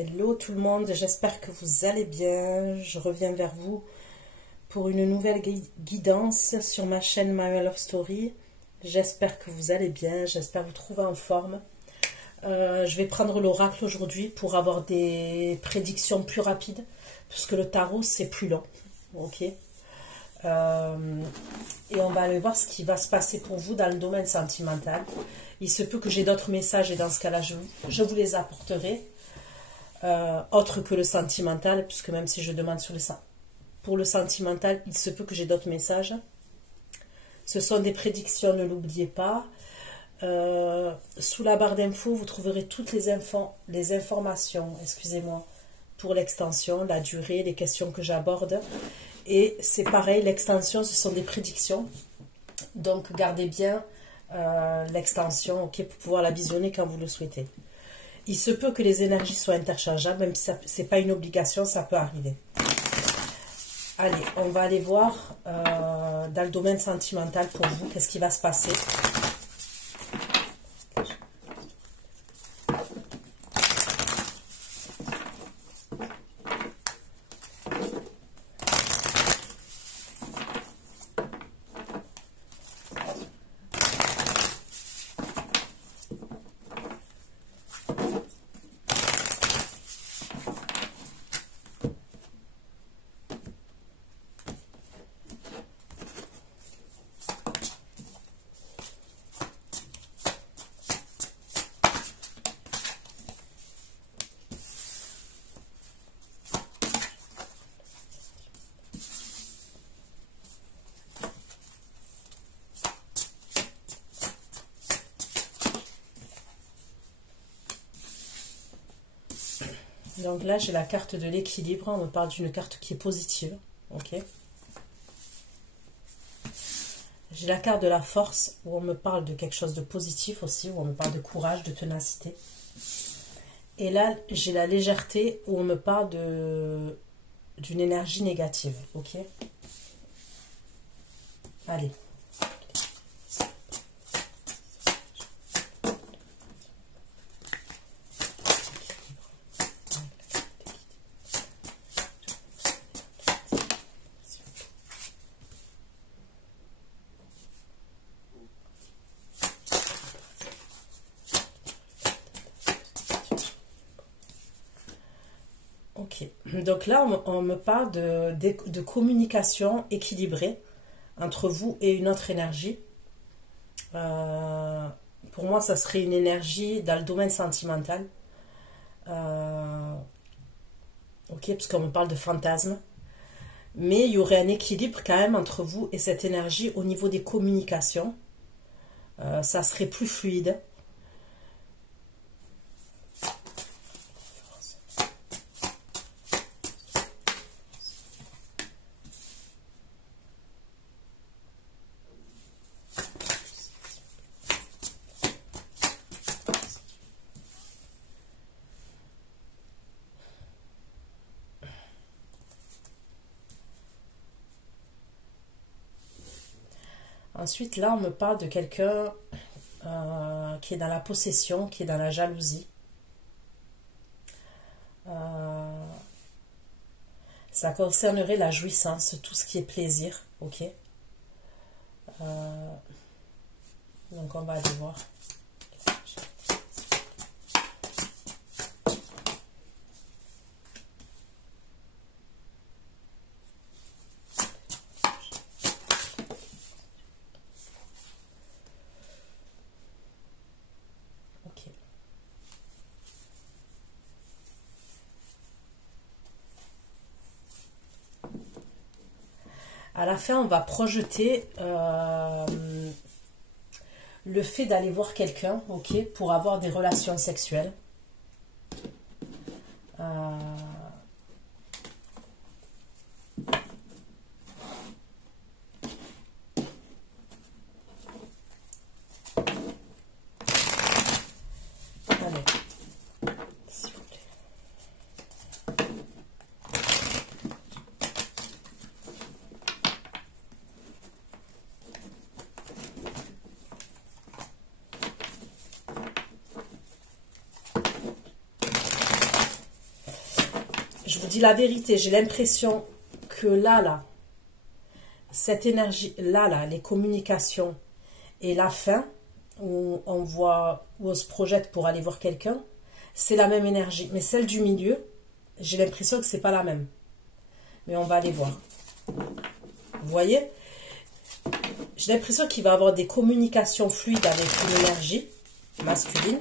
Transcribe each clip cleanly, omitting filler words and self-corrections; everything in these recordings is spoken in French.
Hello tout le monde, j'espère que vous allez bien. Je reviens vers vous pour une nouvelle guidance sur ma chaîne My Love Story. J'espère que vous allez bien, j'espère vous trouver en forme. Je vais prendre l'oracle aujourd'hui pour avoir des prédictions plus rapides, puisque le tarot c'est plus long. Ok. Et on va aller voir ce qui va se passer pour vous dans le domaine sentimental. Il se peut que j'ai d'autres messages et dans ce cas-là, je vous les apporterai. Autre que le sentimental, puisque même si je demande pour le sentimental, il se peut que j'ai d'autres messages. Ce sont des prédictions, ne l'oubliez pas. Sous la barre d'infos, vous trouverez toutes les informations, excusez-moi, pour l'extension, la durée, les questions que j'aborde. Et c'est pareil, l'extension, ce sont des prédictions. Donc, gardez bien l'extension, ok, pour pouvoir la visionner quand vous le souhaitez. Il se peut que les énergies soient interchangeables, même si ce n'est pas une obligation, ça peut arriver. Allez, on va aller voir dans le domaine sentimental pour vous, qu'est-ce qui va se passer. Donc là, j'ai la carte de l'équilibre. On me parle d'une carte qui est positive. Ok. J'ai la carte de la force, où on me parle de quelque chose de positif aussi, où on me parle de courage, de ténacité. Et là, j'ai la légèreté, où on me parle d'une énergie négative. Ok. Allez. Ok, donc là on me parle de communication équilibrée entre vous et une autre énergie. Pour moi, ça serait une énergie dans le domaine sentimental. Ok, parce qu'on me parle de fantasme. Mais il y aurait un équilibre quand même entre vous et cette énergie au niveau des communications. Ça serait plus fluide. Ensuite, là, on me parle de quelqu'un qui est dans la possession, qui est dans la jalousie. Ça concernerait la jouissance, tout ce qui est plaisir, ok. Donc, on va aller voir. À la fin, on va projeter le fait d'aller voir quelqu'un, ok, pour avoir des relations sexuelles. Allez, s'il vous plaît. je vous dis la vérité, j'ai l'impression que là, cette énergie-là, les communications et la fin, où on voit, où on se projette pour aller voir quelqu'un, c'est la même énergie. Mais celle du milieu, j'ai l'impression que c'est pas la même. Mais on va aller voir. Vous voyez? J'ai l'impression qu'il va y avoir des communications fluides avec une énergie masculine,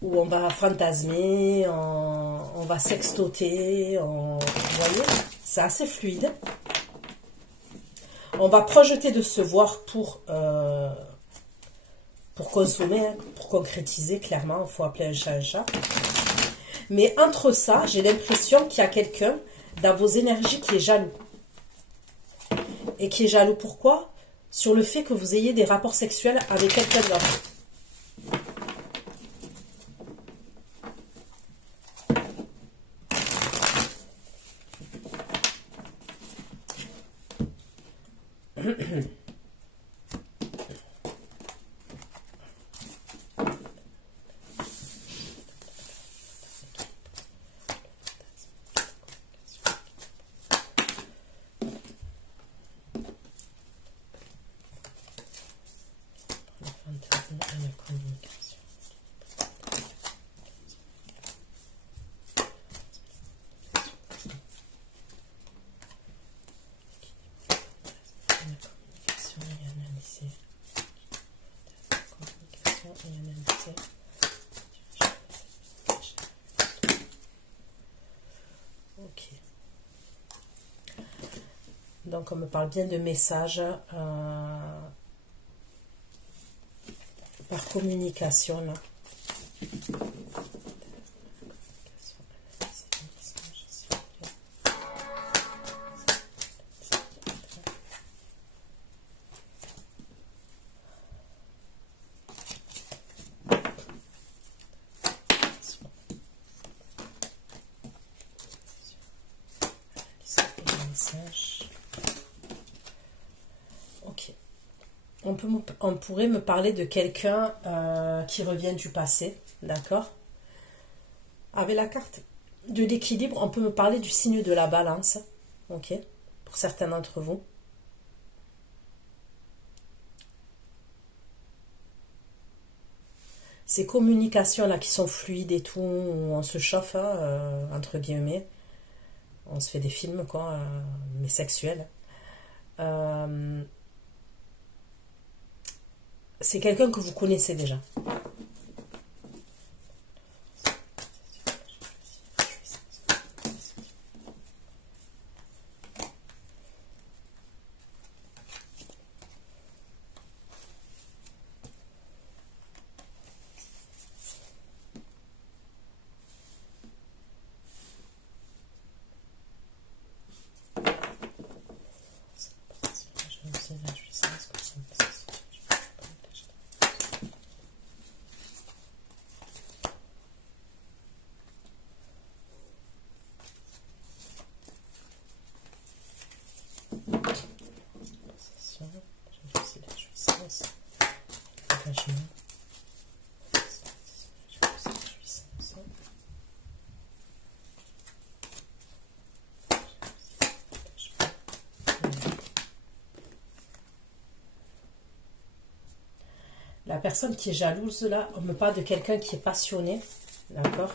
où on va fantasmer, on va sextoter, vous voyez? C'est assez fluide. On va projeter de se voir pour consommer, hein, pour concrétiser, clairement, il faut appeler un chat un chat. Mais entre ça, j'ai l'impression qu'il y a quelqu'un dans vos énergies qui est jaloux. Et qui est jaloux pourquoi? Sur le fait que vous ayez des rapports sexuels avec quelqu'un d'autre. Ok. Donc on me parle bien de messages par communication là. Ok. On pourrait me parler de quelqu'un qui revient du passé, d'accord? Avec la carte de l'équilibre, on peut me parler du signe de la balance, ok? Pour certains d'entre vous. Ces communications-là qui sont fluides et tout, où on se chauffe, hein, entre guillemets. On se fait des films, quoi, mais sexuels. C'est quelqu'un que vous connaissez déjà. La personne qui est jalouse, là, on me parle de quelqu'un qui est passionné, d'accord?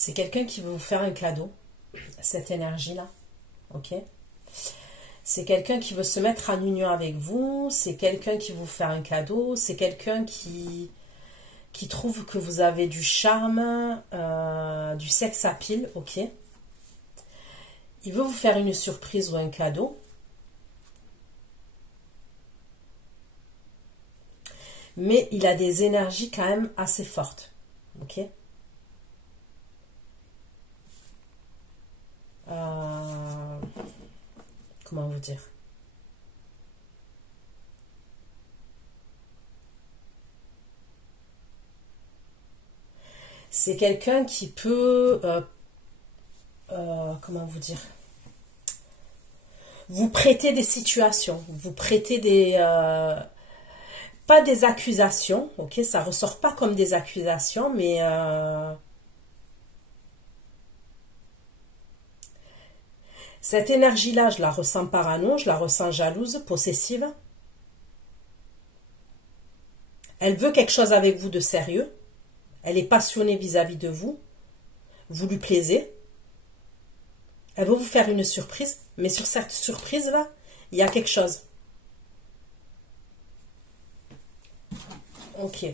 C'est quelqu'un qui veut vous faire un cadeau, cette énergie-là, ok? C'est quelqu'un qui veut se mettre en union avec vous, c'est quelqu'un qui veut vous faire un cadeau, c'est quelqu'un qui trouve que vous avez du charme, du sex appeal, ok? Il veut vous faire une surprise ou un cadeau. Mais il a des énergies quand même assez fortes, ok? Comment vous dire? C'est quelqu'un qui peut, comment vous dire, vous prêter des situations, vous prêter des, pas des accusations, ok, ça ressort pas comme des accusations, mais cette énergie-là, je la ressens parano, je la ressens jalouse, possessive. Elle veut quelque chose avec vous de sérieux. Elle est passionnée vis-à-vis de vous. Vous lui plaisez. Elle veut vous faire une surprise. Mais sur cette surprise-là, il y a quelque chose. Ok.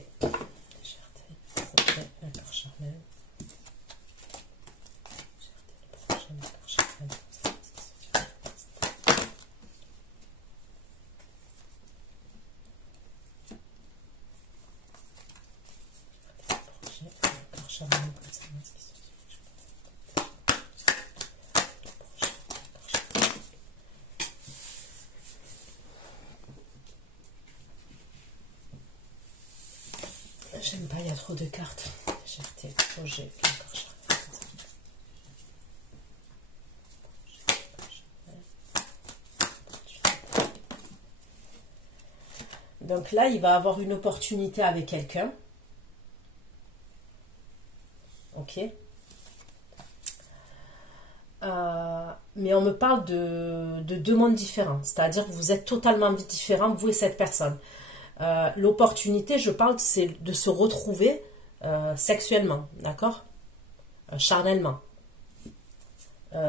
J'aime pas, il y a trop de cartes. Légèreté, projet, donc là, il va avoir une opportunité avec quelqu'un. Ok. Mais on me parle de deux mondes différents. C'est-à-dire que vous êtes totalement différents, vous et cette personne. L'opportunité, je parle, c'est de se retrouver sexuellement, d'accord, charnellement.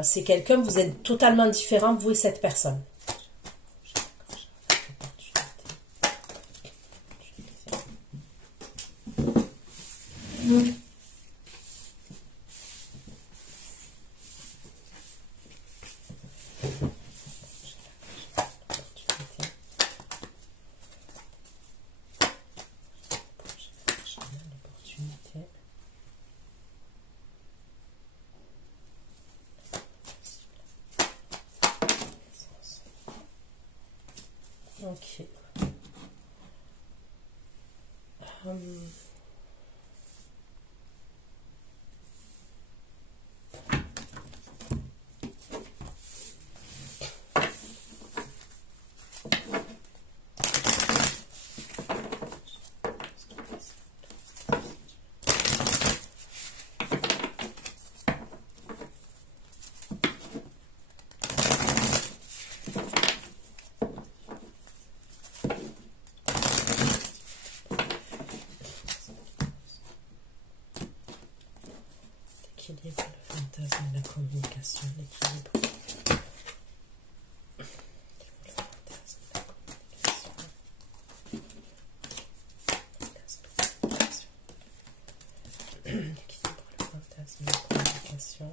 C'est quelqu'un, vous êtes totalement différents, vous et cette personne. Ok. L'équilibre, le fantasme, la communication, l'équilibre. L'équilibre, le fantasme, la communication.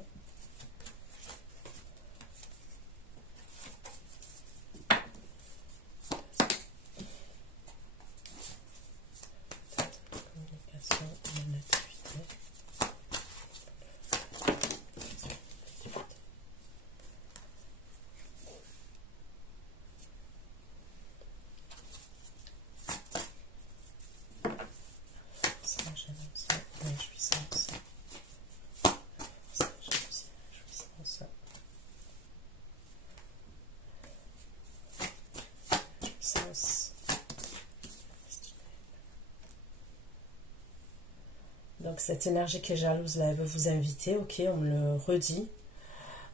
Donc cette énergie qui est jalouse là, elle veut vous inviter, ok, on me le redit.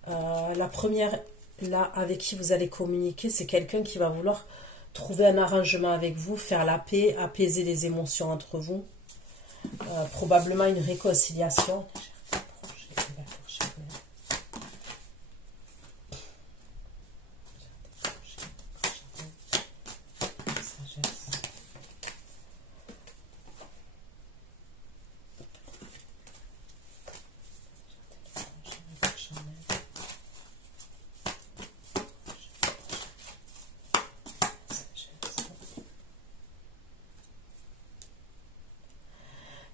La première là avec qui vous allez communiquer, c'est quelqu'un qui va vouloir trouver un arrangement avec vous, faire la paix, apaiser les émotions entre vous. Probablement une réconciliation.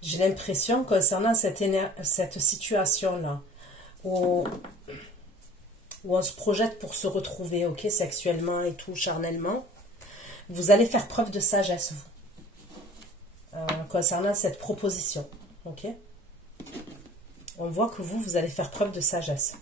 J'ai l'impression concernant cette situation-là, où on se projette pour se retrouver, ok, sexuellement et tout, charnellement, vous allez faire preuve de sagesse, vous, concernant cette proposition, ok. On voit que vous allez faire preuve de sagesse.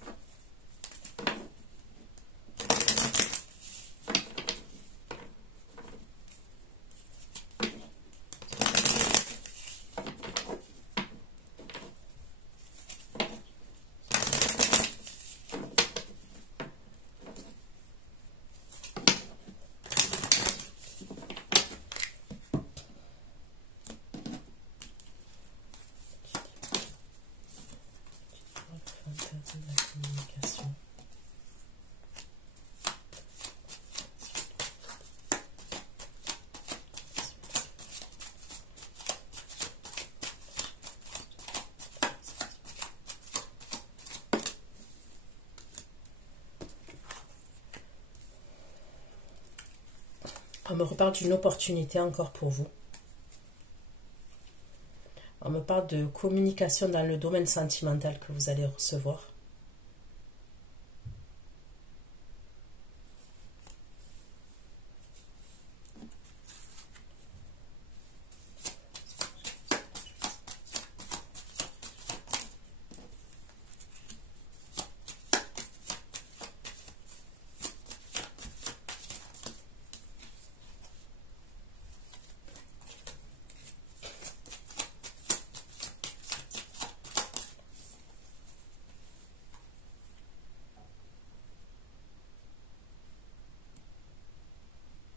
On me reparle d'une opportunité encore pour vous. On me parle de communication dans le domaine sentimental que vous allez recevoir.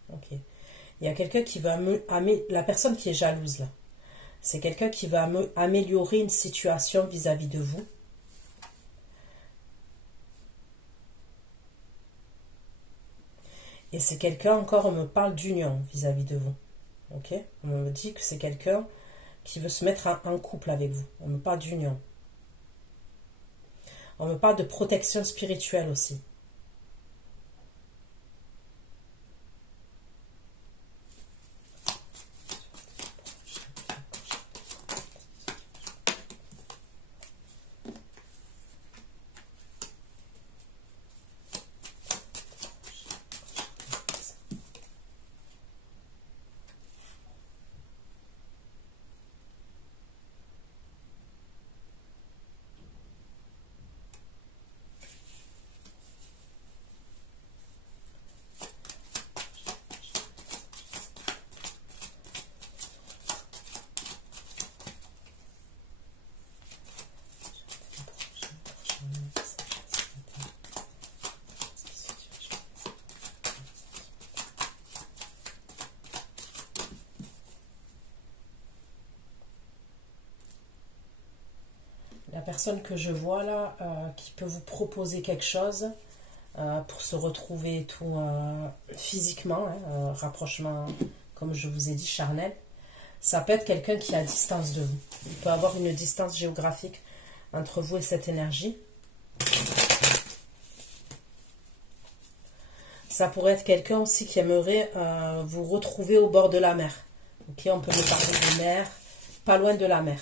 Ok. Il y a quelqu'un qui va la personne qui est jalouse là. C'est quelqu'un qui va améliorer une situation vis-à-vis de vous. Et c'est quelqu'un, encore, on me parle d'union vis-à-vis de vous. Ok? On me dit que c'est quelqu'un qui veut se mettre en couple avec vous. On me parle d'union. On me parle de protection spirituelle aussi. La personne que je vois là, qui peut vous proposer quelque chose pour se retrouver et tout physiquement, hein, rapprochement, comme je vous ai dit, charnel, ça peut être quelqu'un qui est à distance de vous. Il peut avoir une distance géographique entre vous et cette énergie. Ça pourrait être quelqu'un aussi qui aimerait vous retrouver au bord de la mer. Ok, on peut me parler de mer, pas loin de la mer.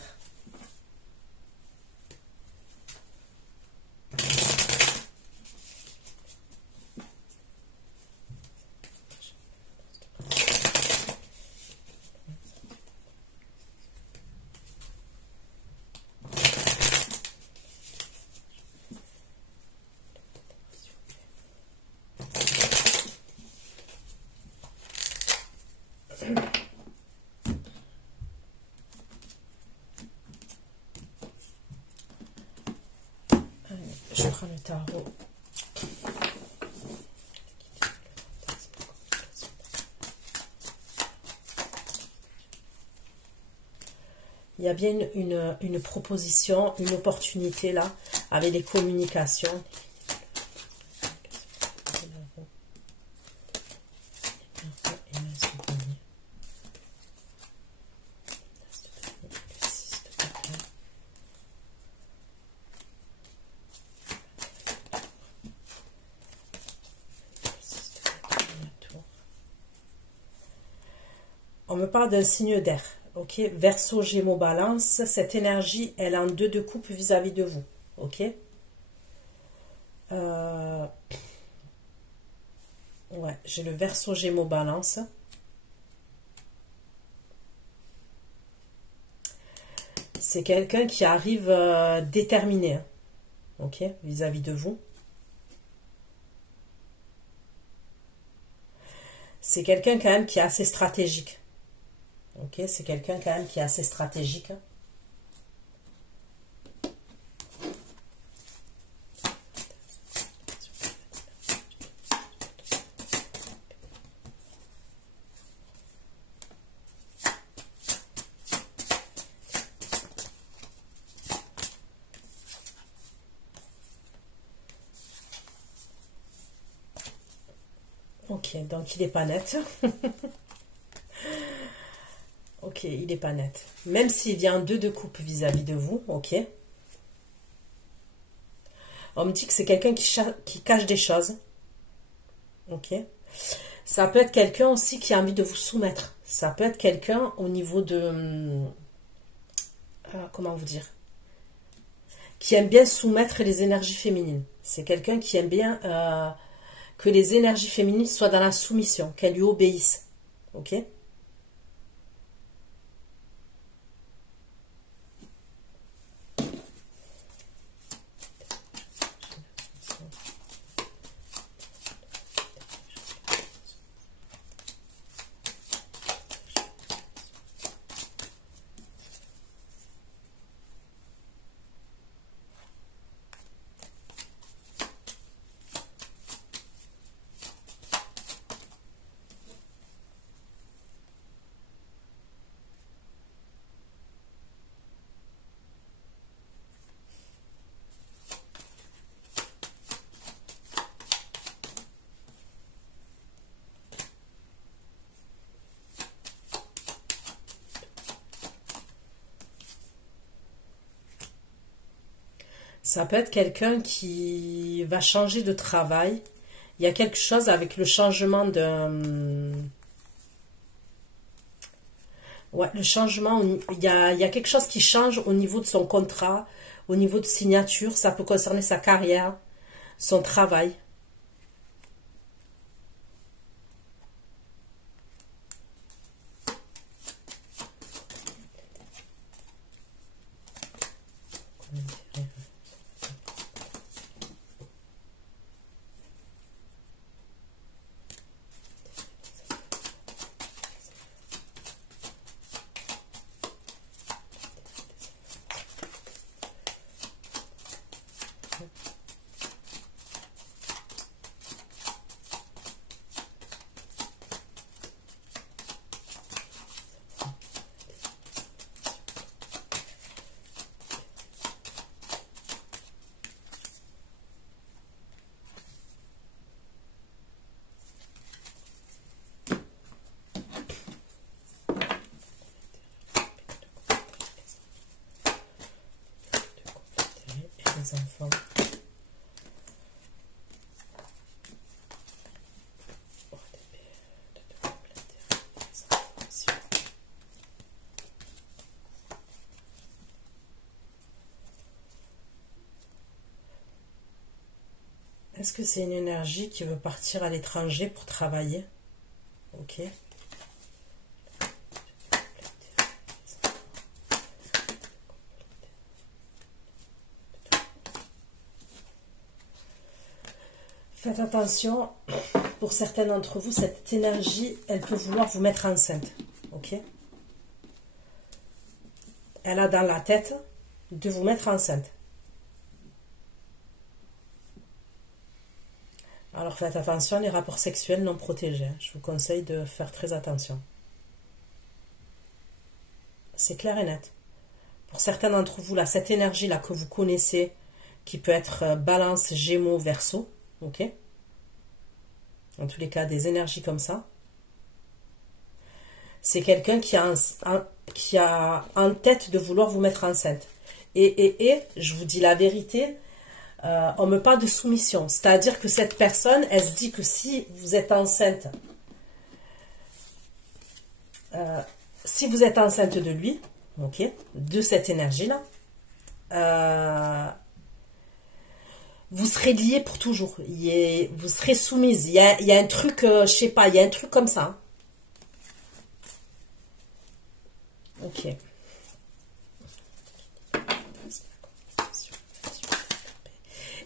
Je prends le tarot. Il y a bien une proposition, une opportunité là, avec les communications. On me parle d'un signe d'air. Ok, Verseau, Gémeaux, Balance, cette énergie, elle est en deux de coupe vis-à-vis de vous. Ok. Ouais, j'ai le Verseau, Gémeaux, Balance. C'est quelqu'un qui arrive déterminé, hein, ok, vis-à-vis de vous. C'est quelqu'un quand même qui est assez stratégique. Ok, c'est quelqu'un quand même qui est assez stratégique. Ok, donc il n'est pas net. Ok, il n'est pas net. Même s'il y a un 2 de coupe vis-à-vis de vous, ok. On me dit que c'est quelqu'un qui cache des choses. Ok. Ça peut être quelqu'un aussi qui a envie de vous soumettre. Ça peut être quelqu'un au niveau de... comment vous dire? Qui aime bien soumettre les énergies féminines. C'est quelqu'un qui aime bien que les énergies féminines soient dans la soumission, qu'elles lui obéissent. Ok? Ça peut être quelqu'un qui va changer de travail. Il y a quelque chose avec le changement de... Ouais, le changement, il y a quelque chose qui change au niveau de son contrat, au niveau de signature. Ça peut concerner sa carrière, son travail. Les enfants. Est-ce que c'est une énergie qui veut partir à l'étranger pour travailler? Ok. Faites attention, pour certains d'entre vous, cette énergie, elle peut vouloir vous mettre enceinte. Ok? Elle a dans la tête de vous mettre enceinte. Alors faites attention, les rapports sexuels non protégés. Je vous conseille de faire très attention. C'est clair et net. Pour certains d'entre vous, là, cette énergie-là que vous connaissez, qui peut être Balance, Gémeaux, Verseau, ok? En tous les cas, des énergies comme ça. C'est quelqu'un qui a en tête de vouloir vous mettre enceinte. Et je vous dis la vérité, on me parle de soumission. C'est-à-dire que cette personne, elle se dit que si vous êtes enceinte, de lui, ok, de cette énergie-là, vous serez liés pour toujours. Vous serez soumise. Il y a un truc, je sais pas, il y a un truc comme ça. Ok.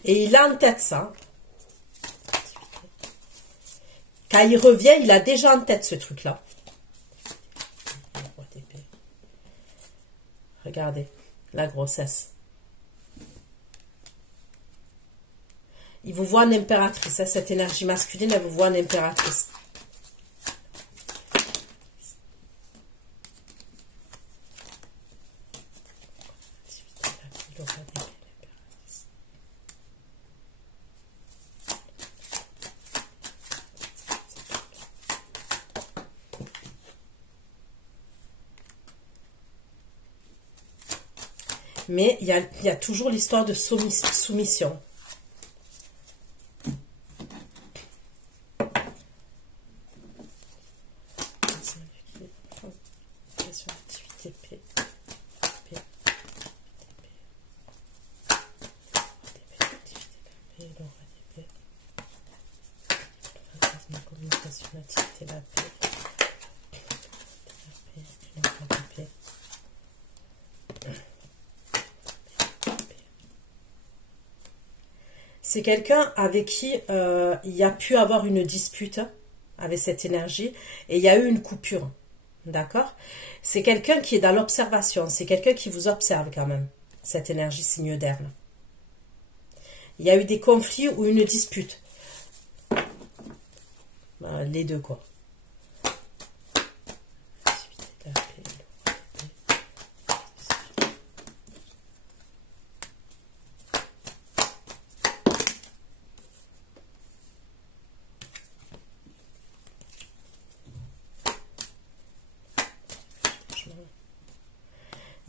Et il a en tête ça. Quand il revient, il a déjà en tête ce truc-là. Regardez, la grossesse. Il vous voit en impératrice, hein, cette énergie masculine, elle vous voit en impératrice. Mais il y a toujours l'histoire de soumission. C'est quelqu'un avec qui il y a pu avoir une dispute avec cette énergie et il y a eu une coupure. D'accord? C'est quelqu'un qui est dans l'observation. C'est quelqu'un qui vous observe quand même, cette énergie signe d'air. Il y a eu des conflits ou une dispute. Les deux, quoi.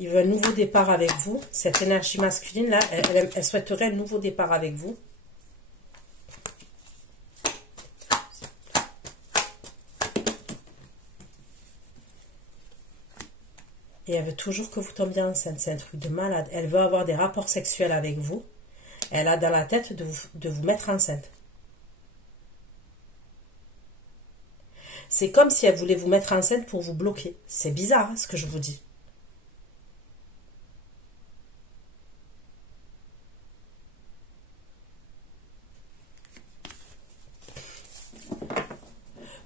Il veut un nouveau départ avec vous. Cette énergie masculine, là, elle souhaiterait un nouveau départ avec vous. Et elle veut toujours que vous tombiez enceinte. C'est un truc de malade. Elle veut avoir des rapports sexuels avec vous. Elle a dans la tête de vous mettre enceinte. C'est comme si elle voulait vous mettre enceinte pour vous bloquer. C'est bizarre, hein, ce que je vous dis.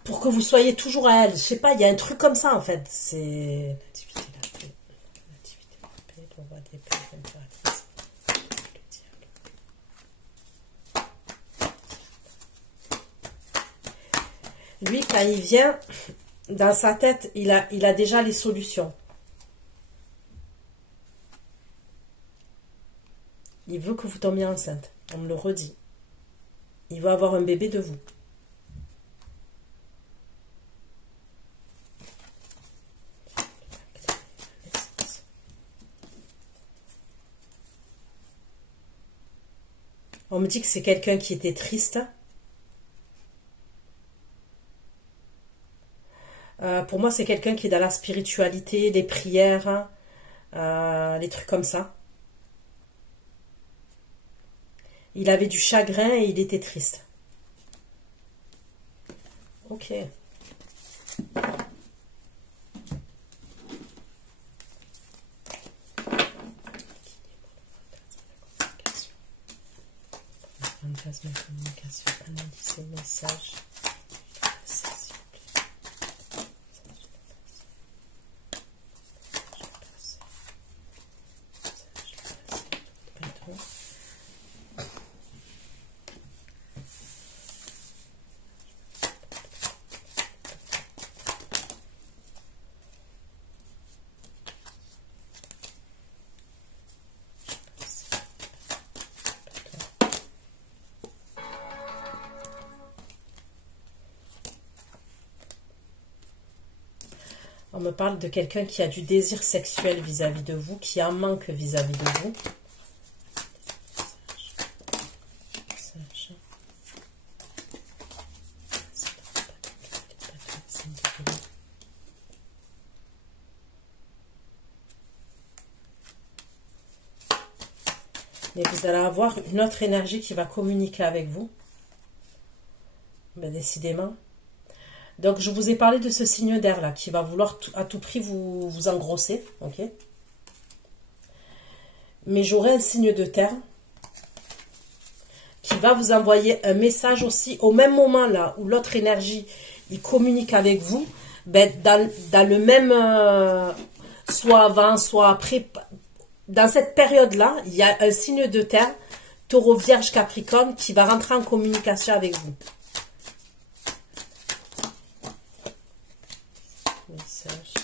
Pour que vous soyez toujours à elle. Je sais pas, il y a un truc comme ça en fait. C'est lui, quand il vient, dans sa tête, il a déjà les solutions. Il veut que vous tombiez enceinte. On me le redit. Il veut avoir un bébé de vous. On me dit que c'est quelqu'un qui était triste. Pour moi, c'est quelqu'un qui est dans la spiritualité, les prières, les trucs comme ça. Il avait du chagrin et il était triste. Ok. Fantasme de communication, analyser le message. On me parle de quelqu'un qui a du désir sexuel vis-à-vis de vous, qui en manque vis-à-vis de vous. Mais vous allez avoir une autre énergie qui va communiquer avec vous. Ben, décidément. Donc, je vous ai parlé de ce signe d'air là, qui va vouloir à tout prix vous engrosser, ok? Mais j'aurai un signe de terre qui va vous envoyer un message aussi au même moment là où l'autre énergie il communique avec vous, ben, dans le même, soit avant, soit après, dans cette période-là, il y a un signe de terre, Taureau, Vierge, Capricorne, qui va rentrer en communication avec vous. Message.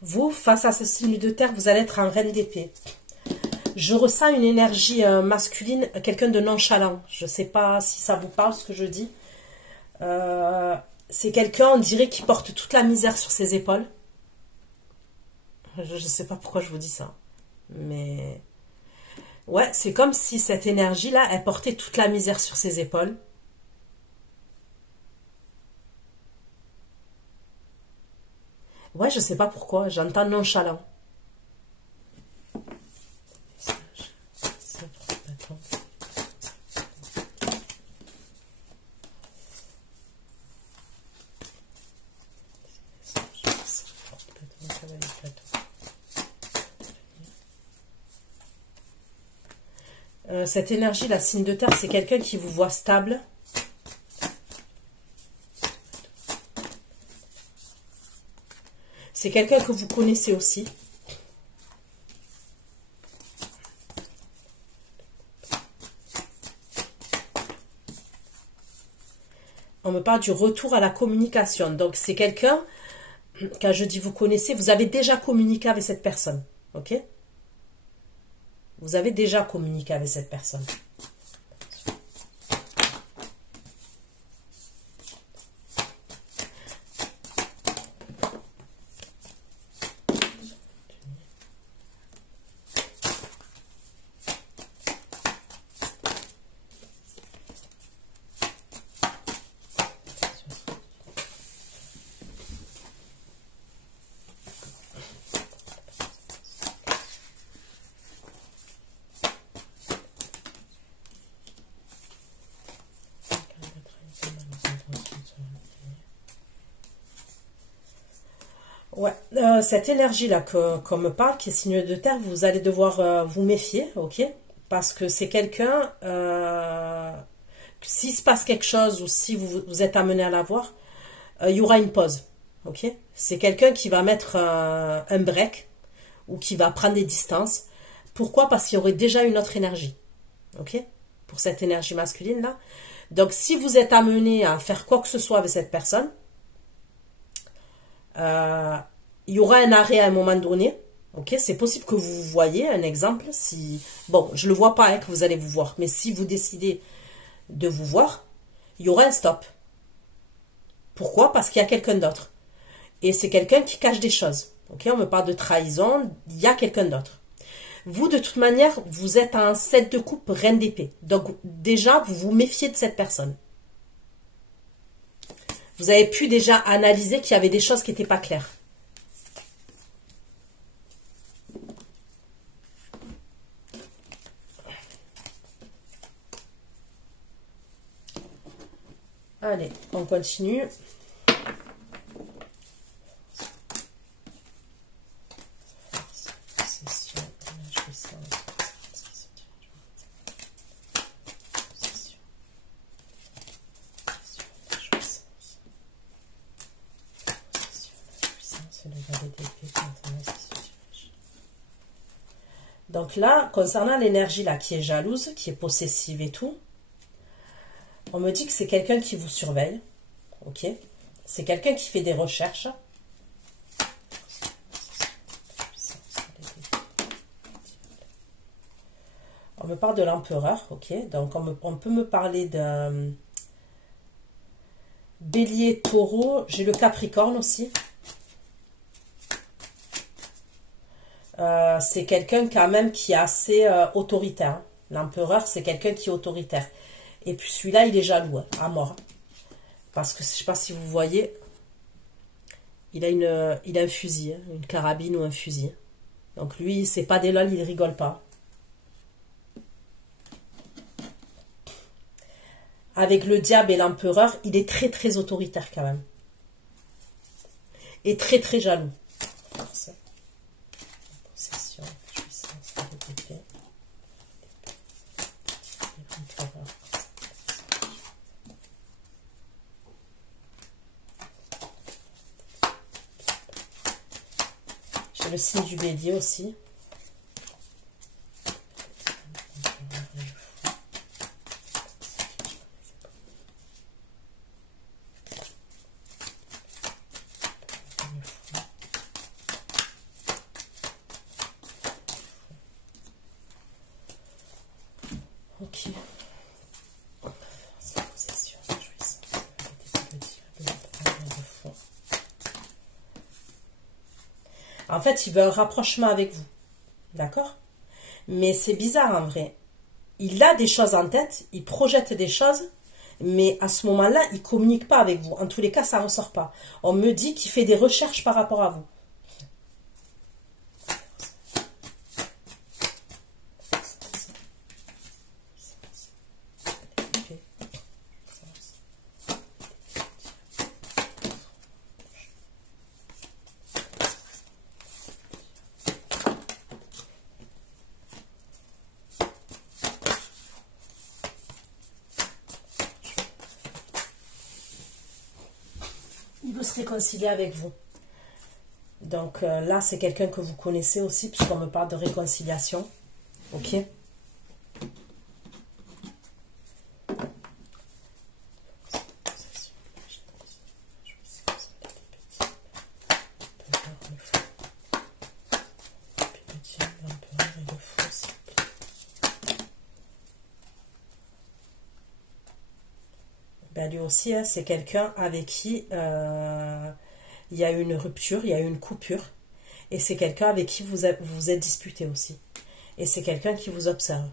Vous, face à ce signe de terre, vous allez être en reine d'épée. Je ressens une énergie masculine, quelqu'un de nonchalant. Je ne sais pas si ça vous parle ce que je dis. C'est quelqu'un, on dirait, qui porte toute la misère sur ses épaules. Je ne sais pas pourquoi je vous dis ça. Mais ouais, c'est comme si cette énergie-là, elle portait toute la misère sur ses épaules. Ouais, je sais pas pourquoi, j'entends nonchalant. Cette énergie, la signe de terre, c'est quelqu'un qui vous voit stable. C'est quelqu'un que vous connaissez aussi. On me parle du retour à la communication. Donc, c'est quelqu'un, quand je dis vous connaissez, vous avez déjà communiqué avec cette personne. Ok? Vous avez déjà communiqué avec cette personne. Ouais, cette énergie-là qu'on me parle, qui est signe de terre, vous allez devoir vous méfier, ok? Parce que c'est quelqu'un, s'il se passe quelque chose ou si vous êtes amené à la voir, il y aura une pause, ok? C'est quelqu'un qui va mettre un break ou qui va prendre des distances. Pourquoi? Parce qu'il y aurait déjà une autre énergie, ok? Pour cette énergie masculine-là. Donc, si vous êtes amené à faire quoi que ce soit avec cette personne, il y aura un arrêt à un moment donné. Ok, c'est possible que vous voyez un exemple. Si bon, je le vois pas hein, que vous allez vous voir, mais si vous décidez de vous voir, il y aura un stop. Pourquoi? Parce qu'il y a quelqu'un d'autre. Et c'est quelqu'un qui cache des choses. Ok, on me parle de trahison. Il y a quelqu'un d'autre. Vous, de toute manière, vous êtes en 7 de coupe, reine d'épée. Donc déjà, vous vous méfiez de cette personne. Vous avez pu déjà analyser qu'il y avait des choses qui n'étaient pas claires. Allez, on continue. Donc là, concernant l'énergie là qui est jalouse, qui est possessive et tout, on me dit que c'est quelqu'un qui vous surveille, ok? C'est quelqu'un qui fait des recherches. On me parle de l'empereur, ok? Donc on peut me parler d'un bélier, taureau, j'ai le capricorne aussi. C'est quelqu'un quand même qui est assez autoritaire. L'empereur, c'est quelqu'un qui est autoritaire. Et puis celui-là, il est jaloux, à mort. Parce que je ne sais pas si vous voyez, il a un fusil, hein, une carabine ou un fusil. Donc lui, c'est pas des lol, il rigole pas. Avec le diable et l'empereur, il est très très autoritaire quand même. Et très très jaloux. Possession, puissance, l'épée. J'ai le signe du bélier aussi. Ok. En fait, il veut un rapprochement avec vous. D'accord? Mais c'est bizarre en vrai. Il a des choses en tête, il projette des choses, mais à ce moment-là, il ne communique pas avec vous. En tous les cas, ça ne ressort pas. On me dit qu'il fait des recherches par rapport à vous. Il veut se réconcilier avec vous. Donc là, c'est quelqu'un que vous connaissez aussi, puisqu'on me parle de réconciliation. Ok? Ben, lui aussi, hein, c'est quelqu'un avec qui il y a eu une rupture, il y a eu une coupure. Et c'est quelqu'un avec qui vous vous êtes disputé aussi. Et c'est quelqu'un qui vous observe.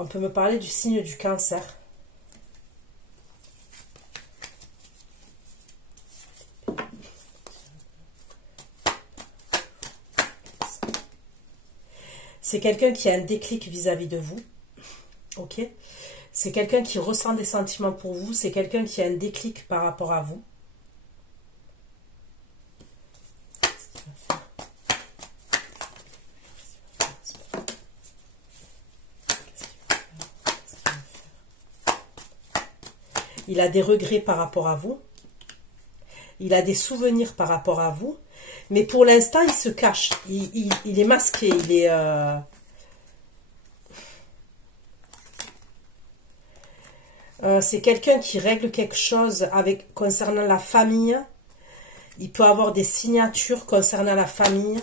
On peut me parler du signe du Cancer. C'est quelqu'un qui a un déclic vis-à-vis de vous. Ok? C'est quelqu'un qui ressent des sentiments pour vous. C'est quelqu'un qui a un déclic par rapport à vous. Il a des regrets par rapport à vous. Il a des souvenirs par rapport à vous. Mais pour l'instant, il se cache. Il est masqué. Il est... c'est quelqu'un qui règle quelque chose concernant la famille. Il peut avoir des signatures concernant la famille.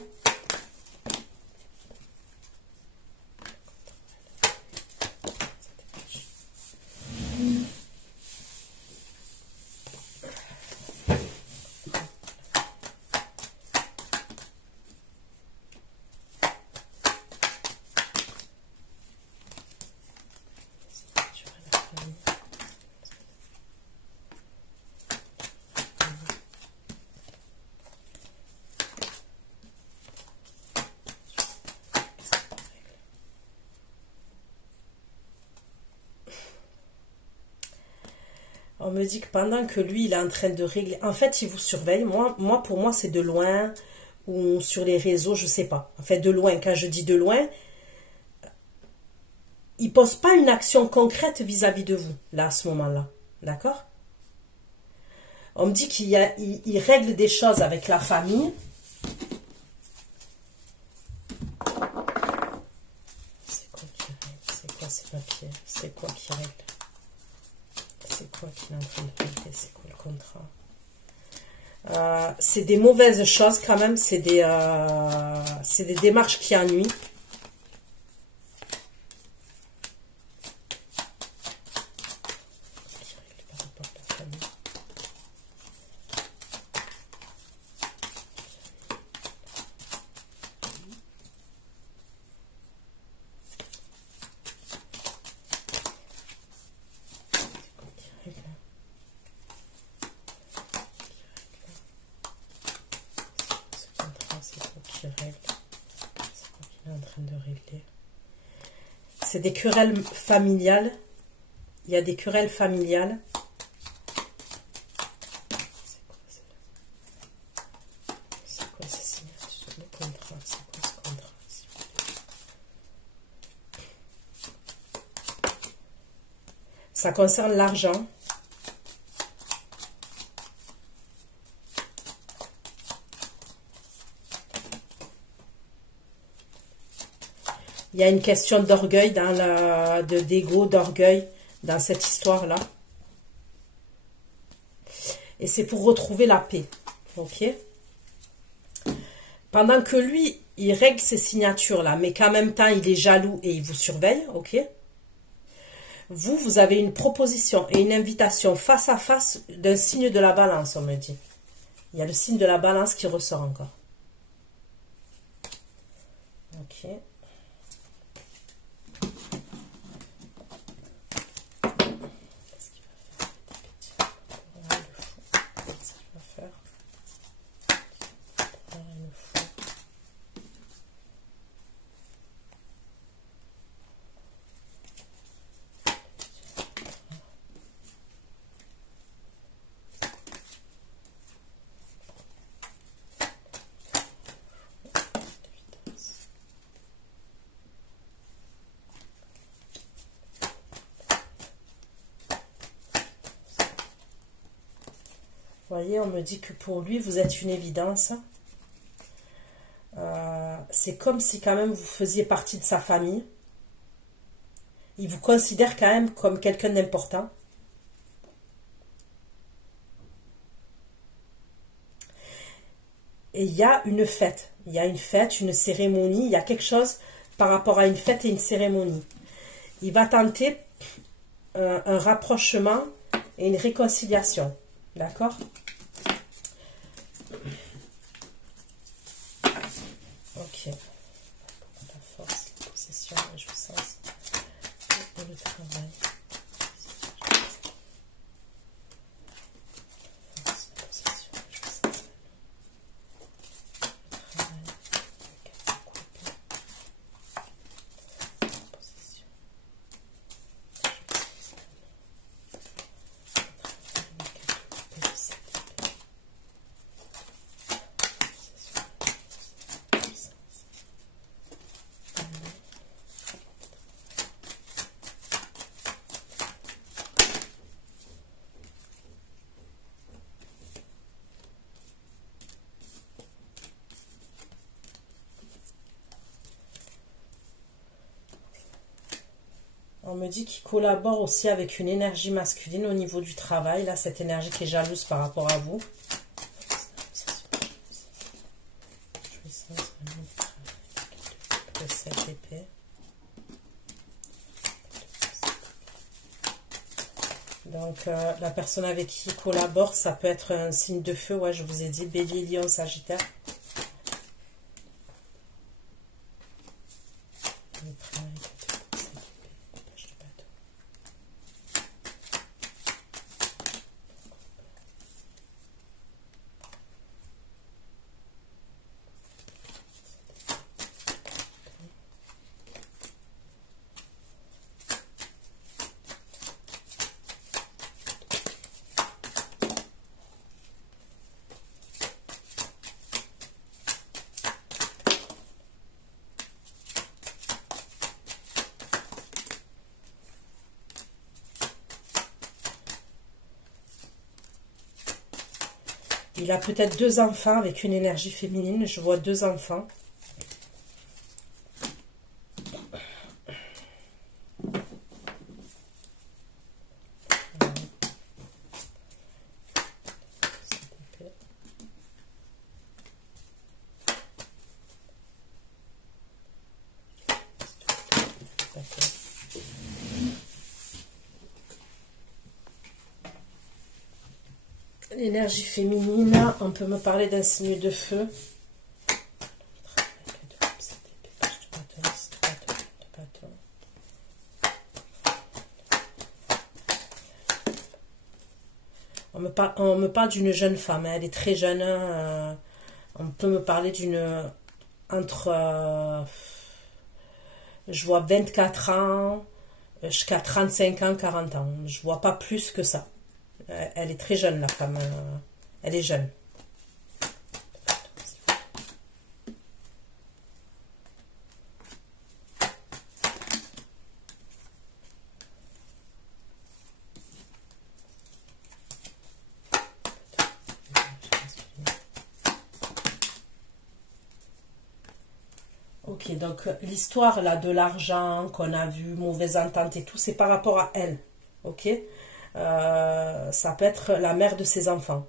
On me dit que pendant que lui, il est en train de régler... En fait, il vous surveille. Moi pour moi, c'est de loin ou sur les réseaux, je sais pas. En fait, de loin. Quand je dis de loin, il pose pas une action concrète vis-à-vis de vous, là, à ce moment-là. D'accord? On me dit il règle des choses avec la famille. C'est quoi qui règle? C'est quoi ces papiers? C'est quoi qui règle? C'est quoi qu'il est en train de régler? C'est quoi le contrat? C'est des mauvaises choses quand même. C'est des démarches qui ennuient. qu'il règle? C'est quoi qu'il est en train de régler? C'est des querelles familiales. Il y a des querelles familiales. C'est quoi ces signatures? Le contrat, c'est quoi ce contrat? Ça concerne l'argent. Il y a une question d'orgueil, d'ego, d'orgueil dans cette histoire-là. Et c'est pour retrouver la paix. Ok? Pendant que lui, il règle ces signatures-là, mais qu'en même temps, il est jaloux et il vous surveille. Ok? Vous avez une proposition et une invitation face à face d'un signe de la balance, on me dit. Il y a le signe de la balance qui ressort encore. Ok. Vous voyez, on me dit que pour lui, vous êtes une évidence. C'est comme si quand même vous faisiez partie de sa famille. Il vous considère quand même comme quelqu'un d'important. Et il y a une fête. Il y a une fête, une cérémonie. Il y a quelque chose par rapport à une fête et une cérémonie. Il va tenter un rapprochement et une réconciliation. D'accord? Ok. La force, la possession, la jouissance et le travail. La force, la possession, la jouissance, le travail, le cadre couple, la possession, la jouissance, on me dit qu'il collabore aussi avec une énergie masculine au niveau du travail. Là, cette énergie qui est jalouse par rapport à vous. Donc, la personne avec qui il collabore, ça peut être un signe de feu. Ouais, je vous ai dit Bélier, Lion, Sagittaire. Il a peut-être 2 enfants avec une énergie féminine. Je vois 2 enfants. L'énergie féminine, on peut me parler d'un signe de feu. On me parle d'une jeune femme, elle est très jeune. On peut me parler d'une entre, je vois 24 ans jusqu'à 35 ans, 40 ans. Je vois pas plus que ça. Elle est très jeune, la femme. Elle est jeune. Ok, donc l'histoire là de l'argent qu'on a vu, mauvaise entente et tout, c'est par rapport à elle. Ok. Ça peut être la mère de ses enfants.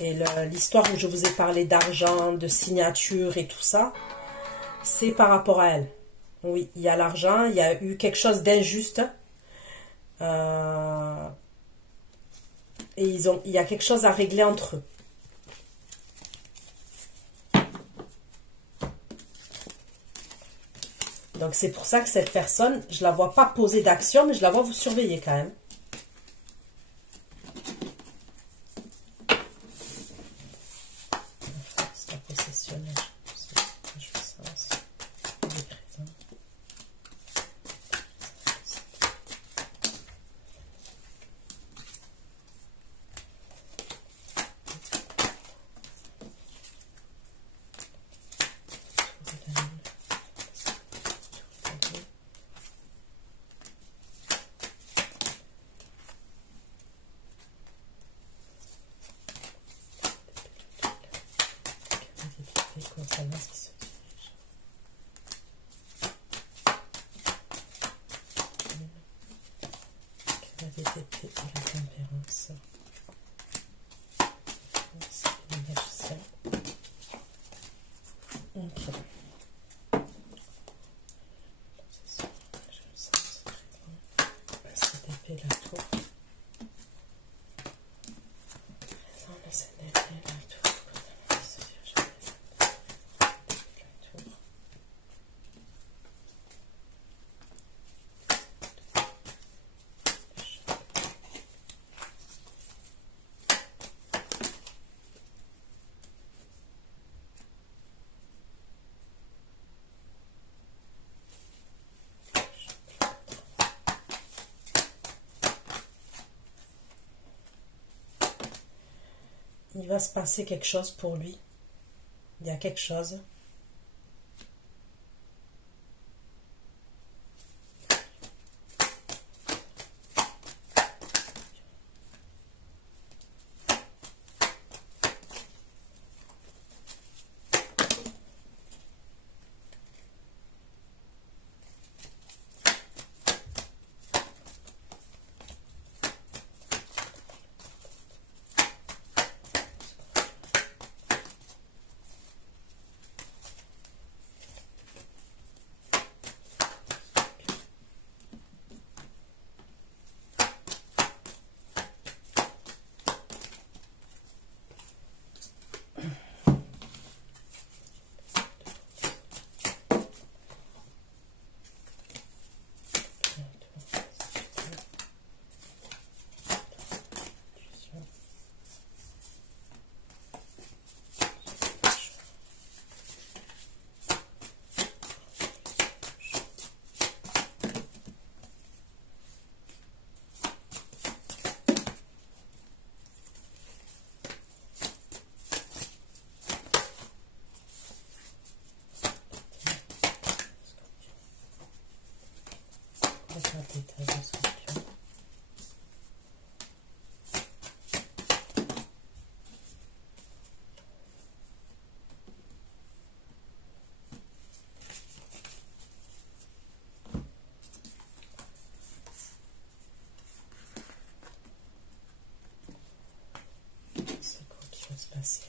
Et l'histoire où je vous ai parlé d'argent, de signature et tout ça, c'est par rapport à elle. Oui, il y a l'argent, il y a eu quelque chose d'injuste. Et il y a quelque chose à régler entre eux. Donc c'est pour ça que cette personne, je la vois pas poser d'action, mais je la vois vous surveiller quand même. C'est la possessionnelle. Il va se passer quelque chose pour lui. Il y a quelque chose. C'est quoi qui va se passer?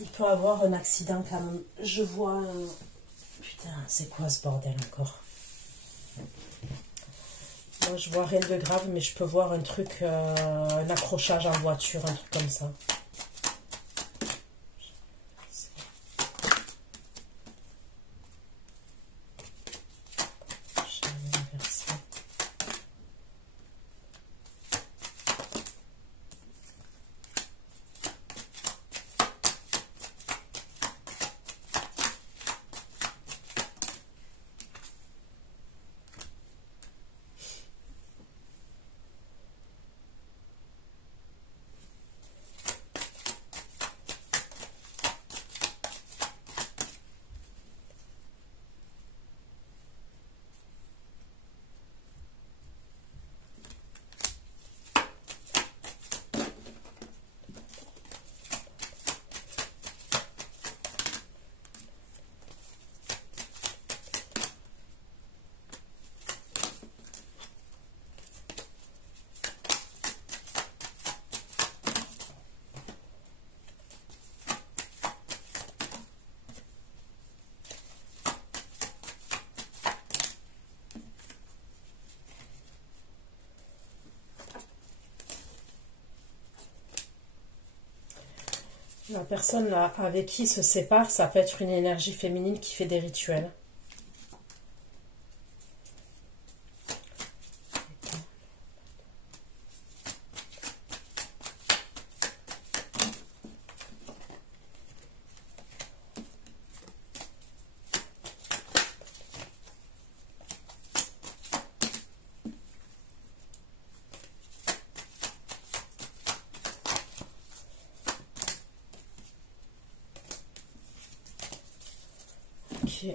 Il peut avoir un accident quand même. Je vois un... Putain, c'est quoi ce bordel encore? Moi, je vois rien de grave, mais je peux voir un truc, un accrochage en voiture, un truc comme ça. La personne là avec qui il se sépare, ça peut être une énergie féminine qui fait des rituels. Ok.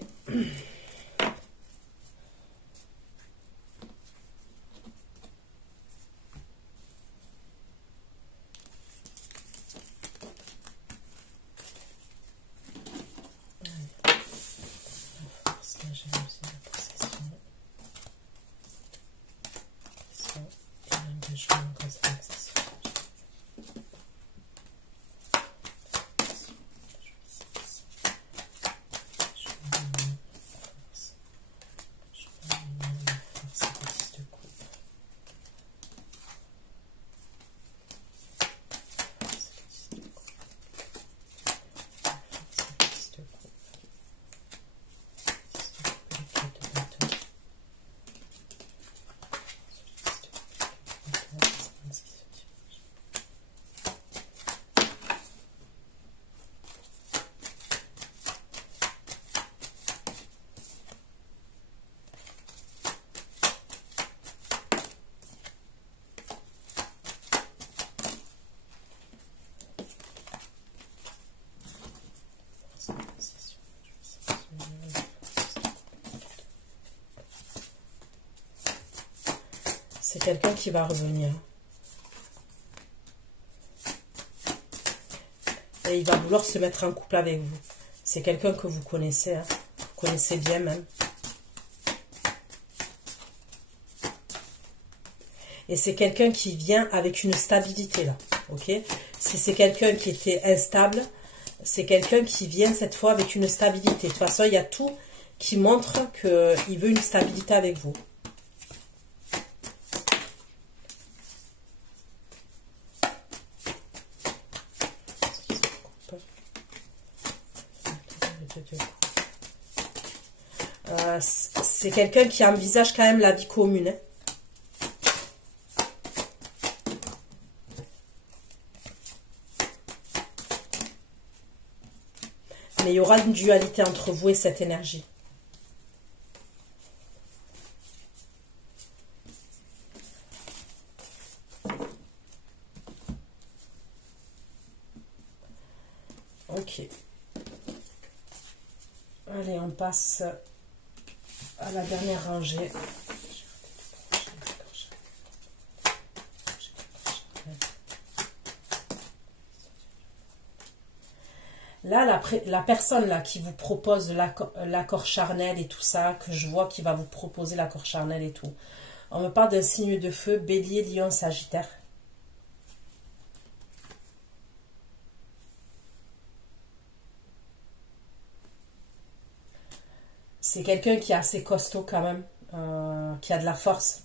C'est quelqu'un qui va revenir. Et il va vouloir se mettre en couple avec vous. C'est quelqu'un que vous connaissez, hein. Vous connaissez bien même. Et c'est quelqu'un qui vient avec une stabilité là. Ok? Si c'est quelqu'un qui était instable, c'est quelqu'un qui vient cette fois avec une stabilité. De toute façon, il y a tout qui montre qu'il veut une stabilité avec vous. C'est quelqu'un qui envisage quand même la vie commune. Hein. Mais il y aura une dualité entre vous et cette énergie. Ok. Allez, on passe à la dernière rangée. Là, la personne là qui vous propose l'accord charnel et tout ça, que je vois qui va vous proposer l'accord charnel et tout. On me parle d'un signe de feu, Bélier, Lion, Sagittaire. C'est quelqu'un qui est assez costaud quand même, qui a de la force.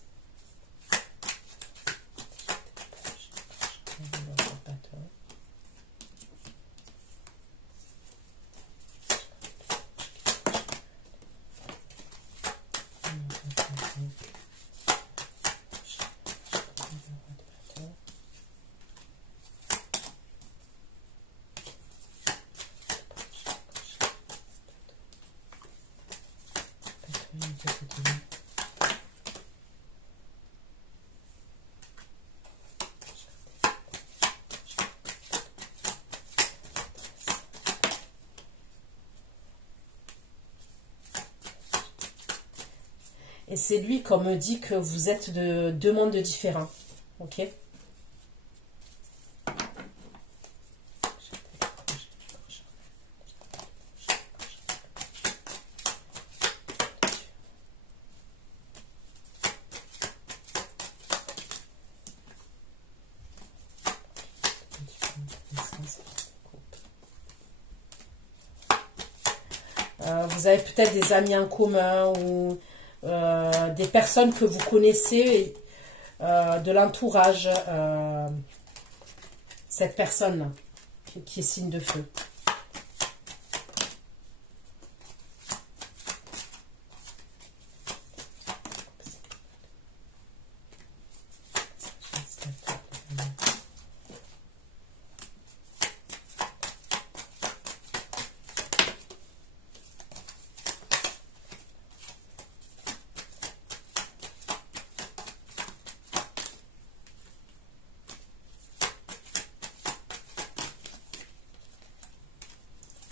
Et c'est lui qu'on me dit que vous êtes de deux mondes différents. Ok? Vous avez peut-être des amis en commun ou des personnes que vous connaissez de l'entourage. Cette personne-là. qui est signe de feu.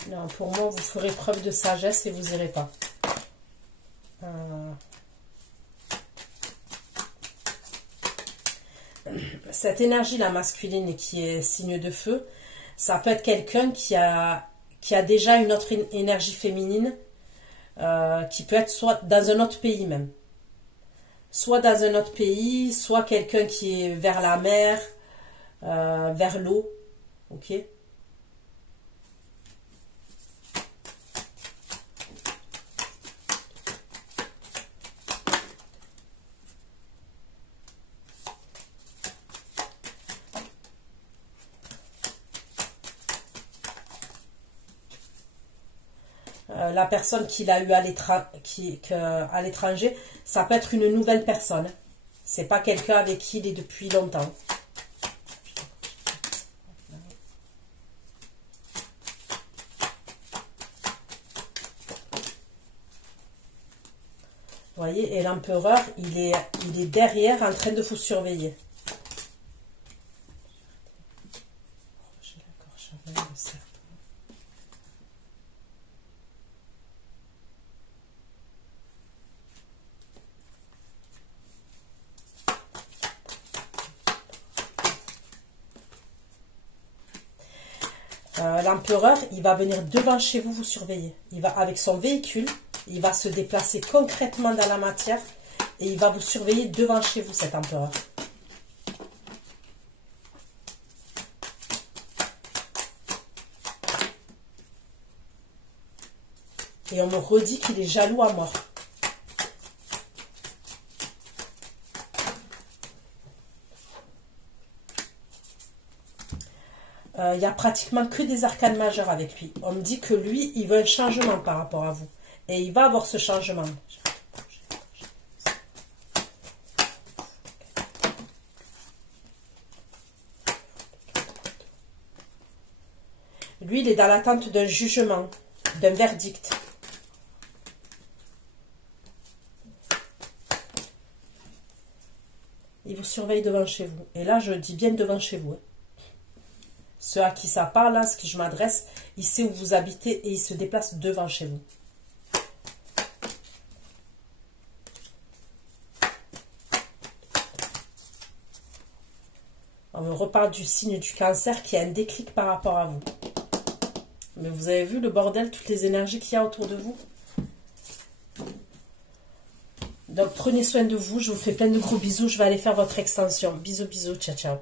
Non, pour moi, vous ferez preuve de sagesse et vous n'irez pas. Cette énergie-là masculine qui est signe de feu, ça peut être quelqu'un qui a déjà une autre énergie féminine, qui peut être soit dans un autre pays même. Soit dans un autre pays, soit quelqu'un qui est vers la mer, vers l'eau. Ok ? La personne qu'il a eue à l'étranger, ça peut être une nouvelle personne. C'est pas quelqu'un avec qui il est depuis longtemps. Vous voyez, et l'empereur, il est derrière en train de vous surveiller. L'empereur, il va venir devant chez vous vous surveiller. Il va avec son véhicule, il va se déplacer concrètement dans la matière et il va vous surveiller devant chez vous, cet empereur. Et on me redit qu'il est jaloux à mort. Il n'y a pratiquement que des arcanes majeures avec lui. On me dit que lui, il veut un changement par rapport à vous. Et il va avoir ce changement. Lui, il est dans l'attente d'un jugement, d'un verdict. Il vous surveille devant chez vous. Et là, je dis bien devant chez vous. Ceux à qui ça parle, à ce qui je m'adresse, il sait où vous habitez et il se déplace devant chez vous. On me reparle du signe du cancer qui a un déclic par rapport à vous. Mais vous avez vu le bordel, toutes les énergies qu'il y a autour de vous? Donc prenez soin de vous, je vous fais plein de gros bisous, je vais aller faire votre extension. Bisous, bisous, ciao, ciao.